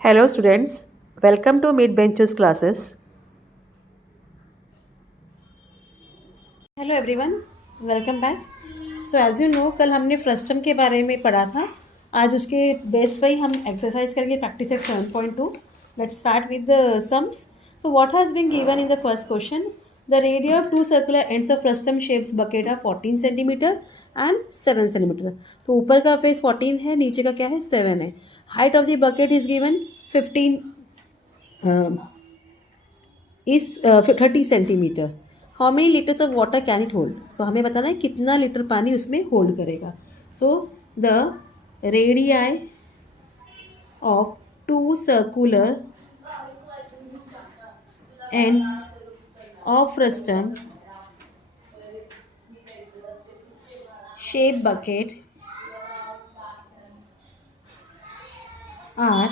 Hello students, welcome to Mid Benches classes. Hello everyone, welcome back. So as you know, कल हमने frustum के बारे में पढ़ा था। आज उसके बेस पर ही हम एक्सरसाइज करेंगे practice at 7.2। Let's start with the sums. तो what has been given in the first question? The radius of two circular ends of frustum shapes bucket of 14 centimetre and 7 centimetre. तो ऊपर का face 14 है, नीचे का क्या है 7 है। Height of the bucket is given 15 is 30 centimetre. How many litres of water can it hold? तो हमें बताना है कितना लीटर पानी उसमें होल्ड करेगा। So the radii of two circular ends of frustum shape bucket are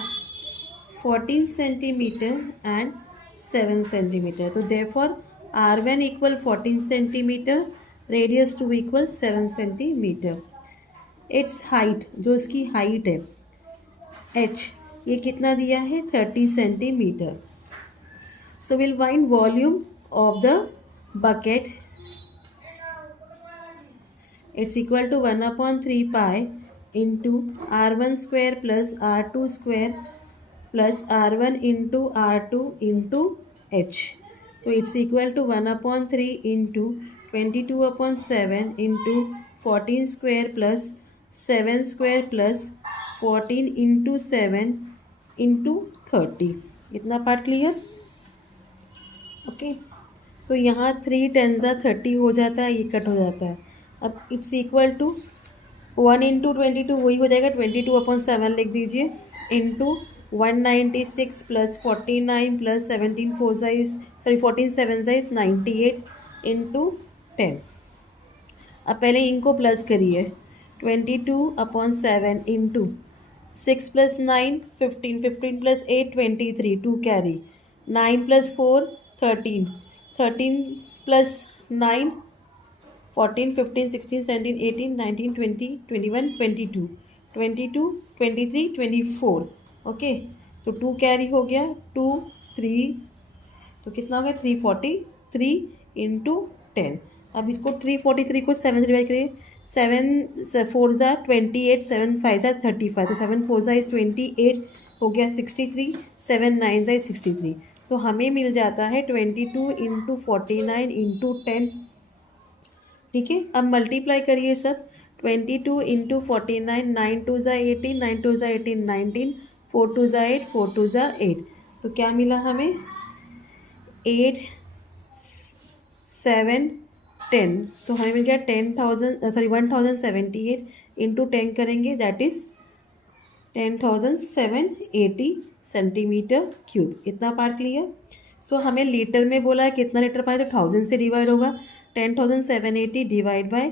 14 centimetre and 7 centimetre. तो therefore R1 equal 14 centimetre, radius 2 equal 7 centimetre. Its height, जो इसकी हाइट है h, ये कितना दिया है 30 centimetre. So will find volume of the bucket. It's equal to 1/3 pi into R1 square plus R2 square plus R1 into R2 into h। तो it's equal to 1/3 into 22/7 into 14 square plus 7 square plus 14 into 7 into 30। इतना part clear? Okay. तो यहाँ 3 10 30 हो जाता है, ये cut हो जाता है। अब इट्स इक्वल टू 1 इंटू 22 वही हो जाएगा, 22/7 लिख दीजिए, into 196 plus 49 plus 17 4 sorry 14 7 98 into 10। अब पहले इनको प्लस करिए, 22/7 into 6 plus 9 15 15 plus 8 23 2 carry 9 plus 4 13 13 plus 9 14 15 16 17 18 19 20 21 22 22 23 24। Okay, तो 2 कैरी हो गया, 2 3, तो कितना हो गया 343 इंटू 10। अब इसको 343 को 7 से डिवाइड करिए, 7 4 28 7 5 35, तो 7 4 इज 28 हो गया 63, 7 9 इज 63। तो हमें मिल जाता है 22 इंटू 49 इंटू 10। ठीक है, अब मल्टीप्लाई करिए सब, 22 इंटू 49, 9 2 18 9 2 18 19 4 2 8 4 2 8। तो क्या मिला हमें 8 7 10। तो हमें मिल गया 10,000 सॉरी 1078 इंटू 10 करेंगे, दैट इज 10,780 सेंटीमीटर क्यूब। इतना पार्ट क्लियर? सो हमें लीटर में बोला है, कितना लीटर पानी, तो 1000 से डिवाइड होगा, 10,780 divide by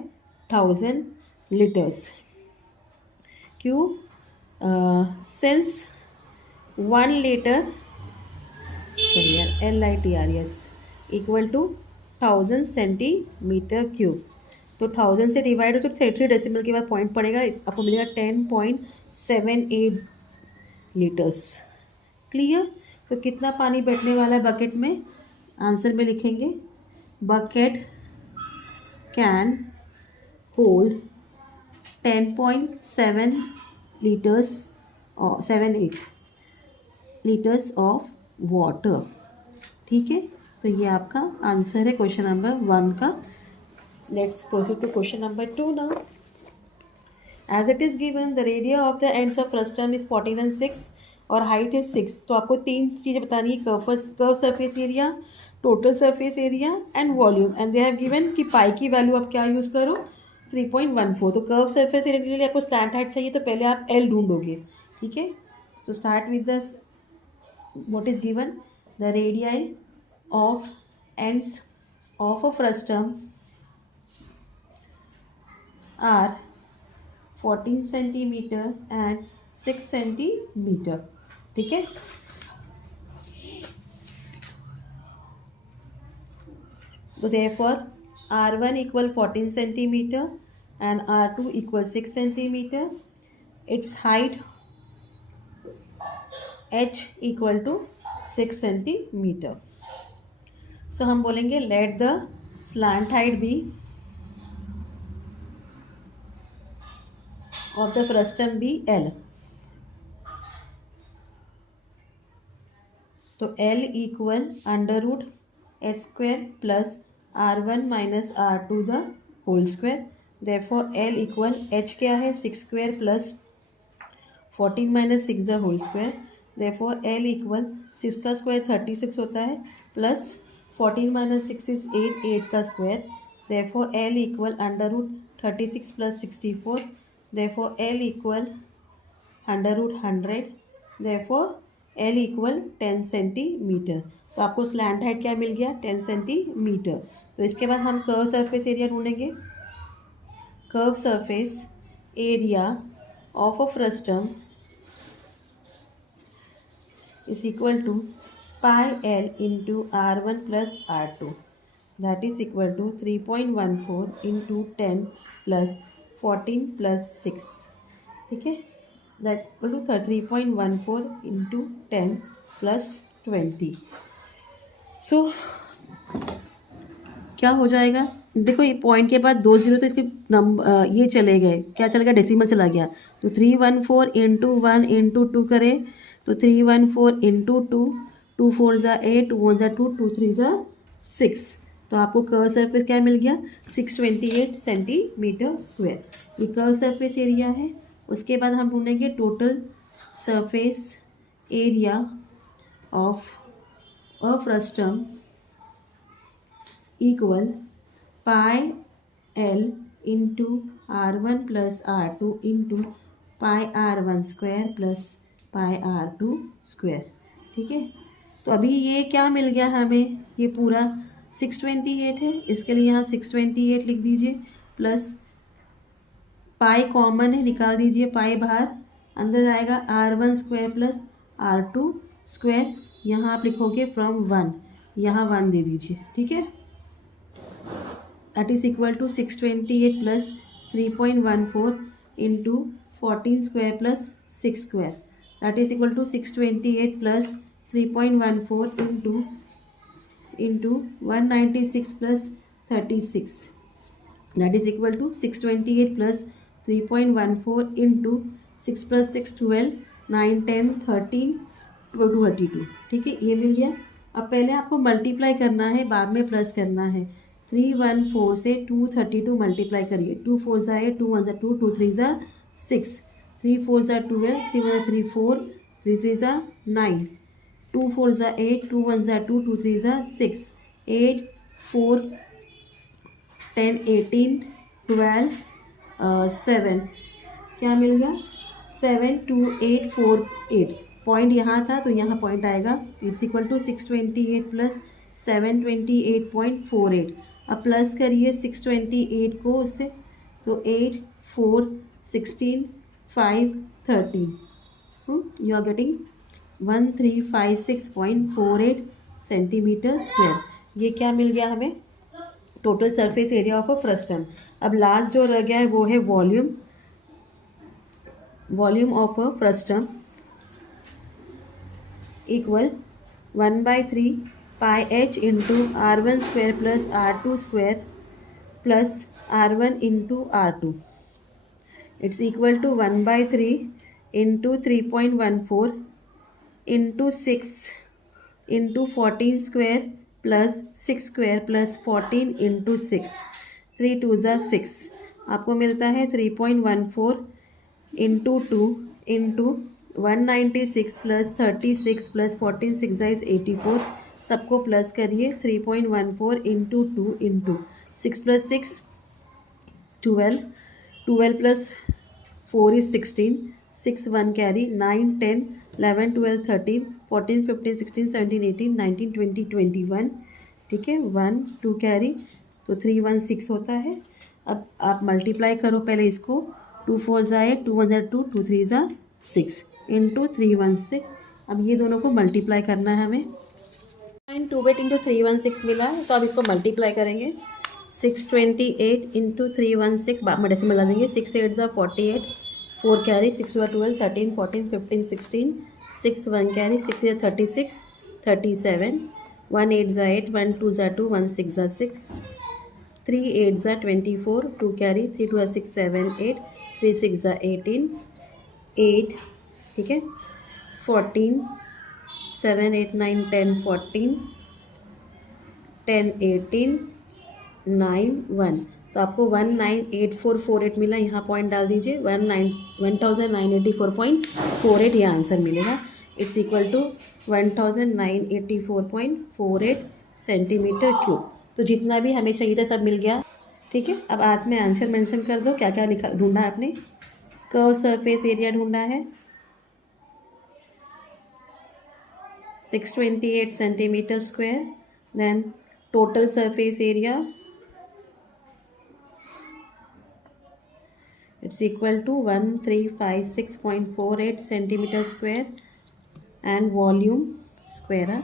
1000 litres cube. Since 1 litre LITRS equal to 1000 centimetre cube. तो 1000 से डिवाइड हो तो 3 डेसिमल के बाद पॉइंट पड़ेगा, आपको मिलेगा 10.78 लीटर्स। क्लियर? तो कितना पानी बैठने वाला है बकेट में? आंसर में लिखेंगे, बकेट कैन होल्ड 10.7 लीटर्स और 78 लीटर्स ऑफ वाटर। ठीक है, तो ये आपका आंसर है क्वेश्चन नंबर 1 का। Let's proceed to question number 2 now. As it is given the radius of the ends of frustum is 14 and 6 और हाइट इज 6। तो आपको 3 चीज़ें बतानी है, curve surface area, total surface area and volume. And they have given कि पाई की value आप क्या यूज़ करो, 3.14। तो कर्व सरफेस एरिया के लिए आपको स्लैंट हाइट चाहिए, तो पहले आप L ढूंढोगे। ठीक है, तो start with the what is given, the radii of ends of a frustum are 14 centimeter and 6 centimeter। ठीक है, तो therefore R1 equal 14 centimeter and R2 equal 6 centimeter। its height h equal to 6 centimetre. So हम बोलेंगे let the slant height be of the frustum be L. तो L equal under root H square plus R1 minus R2 the whole square. Therefore L equal h क्या है 6 square plus 14 minus 6 the whole square. Therefore L equal 6 का square 36 होता है plus 14 minus 6 is 8, 8 का square. Therefore L equal under root 36 plus 64. Therefore L equal under root 100. Therefore L equal 10 centimetre. तो आपको slant height क्या मिल गया 10 centimetre. तो इसके बाद हम कर्व सरफेस एरिया ढूंढेंगे. Curve surface area of a frustum is equal to pi L into R1 plus R2. That is equal to 3.14 into 10 plus 14 plus 6. ठीक है, that equal to 3.14 into 10 plus 20. So क्या हो जाएगा. देखो ये point के बाद 2 जीरो तो इसके नंबर ये चले गए, क्या चला गया डेसिमल चला गया. तो 314 इंटू 1 इंटू 2 करें तो 314 इंटू 2, 2 4 ज़ा 8, 2 1 ज़ा 2, 2 3 ज़ा 6. तो आपको कर्व सरफेस क्या मिल गया 628 सेंटीमीटर स्क्वायर. ये कर्व सरफेस एरिया है. उसके बाद हम ढूंढेंगे total surface area of a frustum equal pi L into R1 plus R2 into pi R1 square plus pi R2 square. ठीक है, तो अभी ये क्या मिल गया हमें, ये पूरा 628 है. इसके लिए यहाँ 628 लिख दीजिए प्लस पाई कॉमन है निकाल दीजिए, पाई बाहर अंदर जाएगा R1 square plus R2 square. यहाँ आप लिखोगे फ्रॉम 1, यहाँ 1 दे दीजिए. ठीक है, that is equal to 628 plus 3.14 into 14 square plus 6 square. That is equal to 628 plus 3.14 into 196 plus 36. That is equal to 628 plus 3.14 into 6 plus 6 12, 9 10 13 32. ठीक है, ये मिल गया. अब पहले आपको मल्टीप्लाई करना है, बाद में प्लस करना है. 314 से 232 मल्टीप्लाई करिए. 2 4 ज़ा 8, 2 1 ज़ा 2, 2 3 ज़ा 6, 3 4 ज़ा 12, 3 1 ज़ा 3 4, 3 3 ज़ा 9, 2 4 ज़ा 8, 2 1 ज़ा 2, 2 3 ज़ा 6, 8 4 10 18 12 7. क्या मिल गया 7 2 8 4 8. पॉइंट यहाँ था तो यहाँ पॉइंट आएगा. It's equal to 628 plus 728.48. अब प्लस करिए 628 को उससे, तो 8 4 16 5 13. You are getting 1356.48 centimetre square. ये क्या मिल गया हमें total surface area of a frustum. अब लास्ट जो रह गया है वो है volume of a frustum equal 1/3 pi H into R1 square plus R2 square plus R1 into R2. It's equal to 1/3 into 3.14 into 6 into 14 square plus 6 square plus 14 into 6, 3 2 ज़ा 6. आपको मिलता है 3.14 इंटू 2 इंटू 196 प्लस 36 प्लस 14 6 ज़ा is 84. सबको plus करिए. 3.14 into 2 into 6 plus 6 12, 12 plus 4 is 16, 6 1 carry 9 10 11 12 13 14 15 16 17 18 19 20 21. ठीक है, 1 2 carry तो 3 1 6 होता है. अब आप मल्टीप्लाई करो पहले इसको. 2 4 ज़ा 8, 2 1 ज़ा 2, 2 3 ज़ा 6 इंटू 316. अब ये दोनों को मल्टीप्लाई करना है हमें. 928 इंटू 316 मिला है, तो अब इसको मल्टीप्लाई करेंगे. 628 इंटू 316 बाद में डेसिमल ला देंगे. 6 8 ज़ा 48, 4 carry 6 12 13 14 15 16 6 1 carry, 6 is 36, 37, 1 8 is 8, 1 2 is 2, 1 6 is 6, 3 8 is 24, 2 carry, 3 2 is 6 7 8, 3 6 is 18, 8, ठीक है, 14, 7 8 9 10 14, 10 18, 9 1। तो आपको 198448 मिला, यहाँ पॉइंट डाल दीजिए, 1984.48 ये आंसर मिलेगा। It's equal to 1984.48 centimetre cube. तो जितना भी हमें चाहिए था सब मिल गया, ठीक है। अब आज में आंसर मेंशन कर दो, क्या क्या लिखा ढूंढा आपने। कर्व सरफेस एरिया ढूंढा है 628 centimetre square, then total surface area it's equal to 1356.48 centimeter square and volume square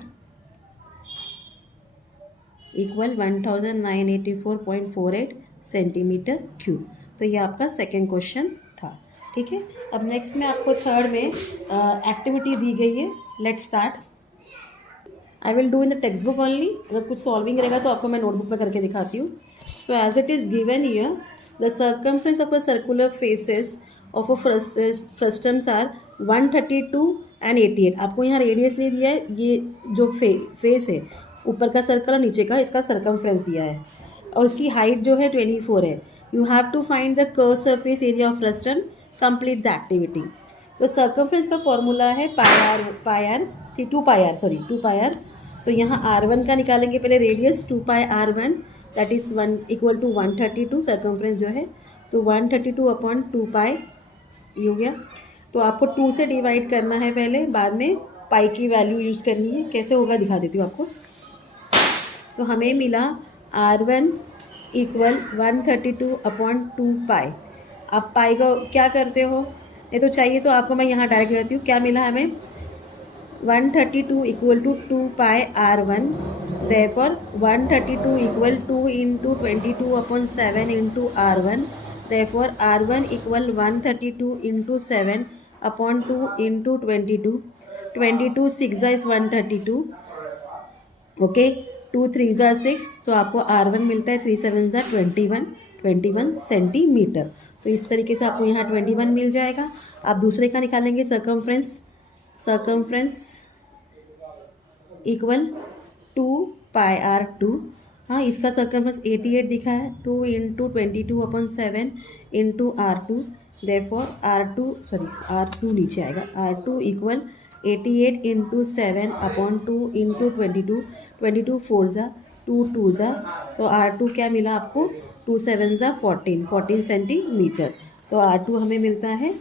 equal 1984.48 centimetre cube. तो ये आपका सेकेंड क्वेश्चन था, ठीक है। अब नेक्स्ट में आपको थर्ड में एक्टिविटी दी गई है। Let's start. I will do in the text book only. अगर कुछ सॉल्विंग रहेगा तो आपको मैं नोटबुक में करके दिखाती हूँ। So as it is given here, the circumference of a circular faces of a frustums are 132 and 88। आपको यहाँ रेडियस नहीं दिया है, ये जो फेस है ऊपर का सर्कल और नीचे का इसका सर्कमफ्रेंस दिया है, और उसकी हाइट जो है 24 है। You have to find the curve surface area of frustum, complete the activity. तो सर्कमफ्रेंस का फॉर्मूला है टू पाई आर। तो यहाँ R1 का निकालेंगे पहले radius, 2 pi R1 that is 1 equal to 132 circumference जो है, तो 132/2 पाई हो गया। तो आपको 2 से डिवाइड करना है पहले, बाद में पाई की वैल्यू यूज़ करनी है। कैसे होगा दिखा देती हूँ आपको। तो हमें मिला R1 इक्वल 132/2 पाई। आप पाई का क्या करते हो, ये तो चाहिए तो आपको मैं यहाँ डायरेक्ट करती हूँ। क्या मिला हमें, 132 equal to 2 pi R1, therefore 132 equal 2 into 22/7 into R1, therefore R1 equal 132 into 7/2 into 22, 22 6 is 132, okay, 2 3 ज़ा 6, तो आपको R1 मिलता है 3 7 ज़ा 21 सेंटीमीटर। तो इस तरीके से आपको यहाँ 21 मिल जाएगा। आप दूसरे का निकालेंगे सर्कमफ्रेंस इक्वल 2 पाई R2। हाँ, इसका सर्कमफ्रेंस 88 दिखा है, 2 into 22/7 into R2, therefore R2 नीचे आएगा, R2 इक्वल 88 इंटू 7/2 इंटू 22 4 ज़ा 2 2 ज़ा, तो R2 क्या मिला आपको, 2 7 ज़ा 14 सेंटीमीटर। तो R2 हमें मिलता है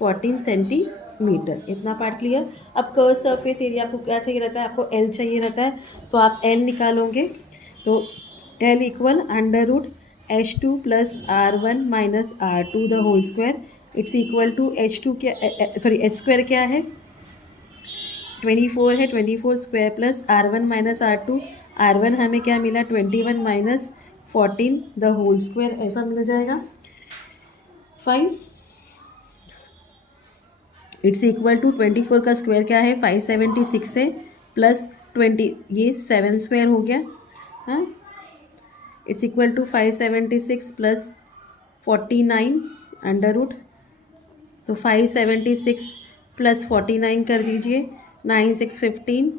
14 सेंटीमीटर। इतना पार्ट क्लियर। अब कर्व सरफेस एरिया आपको क्या चाहिए रहता है, आपको L चाहिए रहता है, तो आप L निकालोगे। तो L equal √H2 plus R1 minus R2 the whole square. It's equal to H2 क्या H स्क्वायर क्या है, 24 है, 24 square plus R1 minus R2, R1 हमें क्या मिला 21 माइनस 14 द होल स्क्वायर, ऐसा मिल जाएगा। फाइन। इट्स इक्वल टू 24 का स्क्वायर क्या है 576 है, प्लस 20 ये 7 स्क्वायर हो गया। हाँ, it's equal to 576 plus 49 under root, तो 576 प्लस 49 कर दीजिए, 9 6 15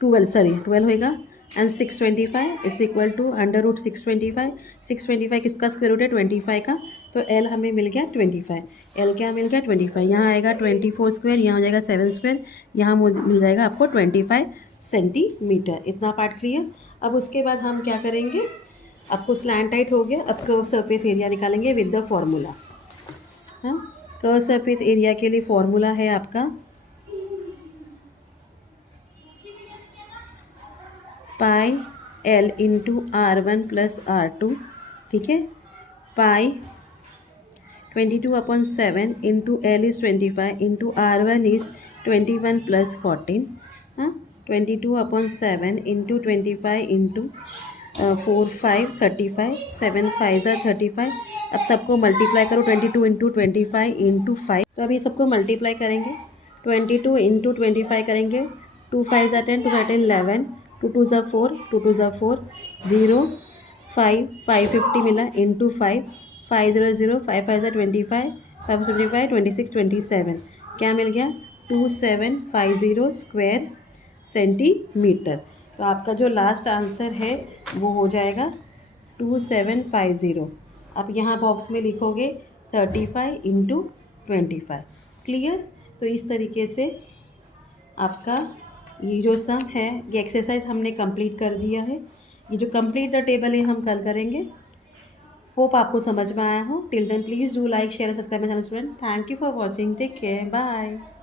12 होएगा, and 625 it's equal to under root 625 किसका स्क्वायर रूट है 25 का, तो L हमें मिल गया 25। L क्या मिल गया 25, यहाँ आएगा 24 स्क्वायर, यहाँ हो जाएगा 7 स्क्वायर, यहाँ मिल जाएगा आपको 25 सेंटीमीटर। इतना पार्ट क्लियर। अब उसके बाद हम क्या करेंगे, आपको स्लैंट टाइट हो गया। अब कर्व सरफेस एरिया निकालेंगे विद द फॉर्मूला। हाँ, कर्व सरफेस एरिया के लिए फॉर्मूला है आपका पाई L into R1 plus R2, ठीक है, पाई 22/7 into L is 25 into R1 is 21 plus 14, हाँ, 22/7 इंटू 25 इंटू 4 5 35, 7 5 35। अब सबको मल्टीप्लाई करो 22 इंटू 25 इंटू 5। तो अभी सबको मल्टीप्लाई करेंगे 22 इंटू 25 करेंगे। 2 5 ज़ा 10, 2 5 10 11, 2 2 ज़ा 4, 2 2 ज़ा 4, 0 5 550 मिला इंटू 5, 5 0 0, 5 5 ज़ा 25, 5 25 26 27। क्या मिल गया 2750 स्क्वायर सेंटीमीटर। तो आपका जो लास्ट आंसर है वो हो जाएगा 2750। आप यहाँ बॉक्स में लिखोगे 35 इंटू 25। क्लियर। तो इस तरीके से आपका ये जो सम है, ये एक्सरसाइज हमने कंप्लीट कर दिया है। ये जो कंप्लीट द टेबल है हम कल करेंगे। होप आपको समझ में आया हो। Till then please do like share and subscribe my channel student. Thank you for watching. Take care. Bye.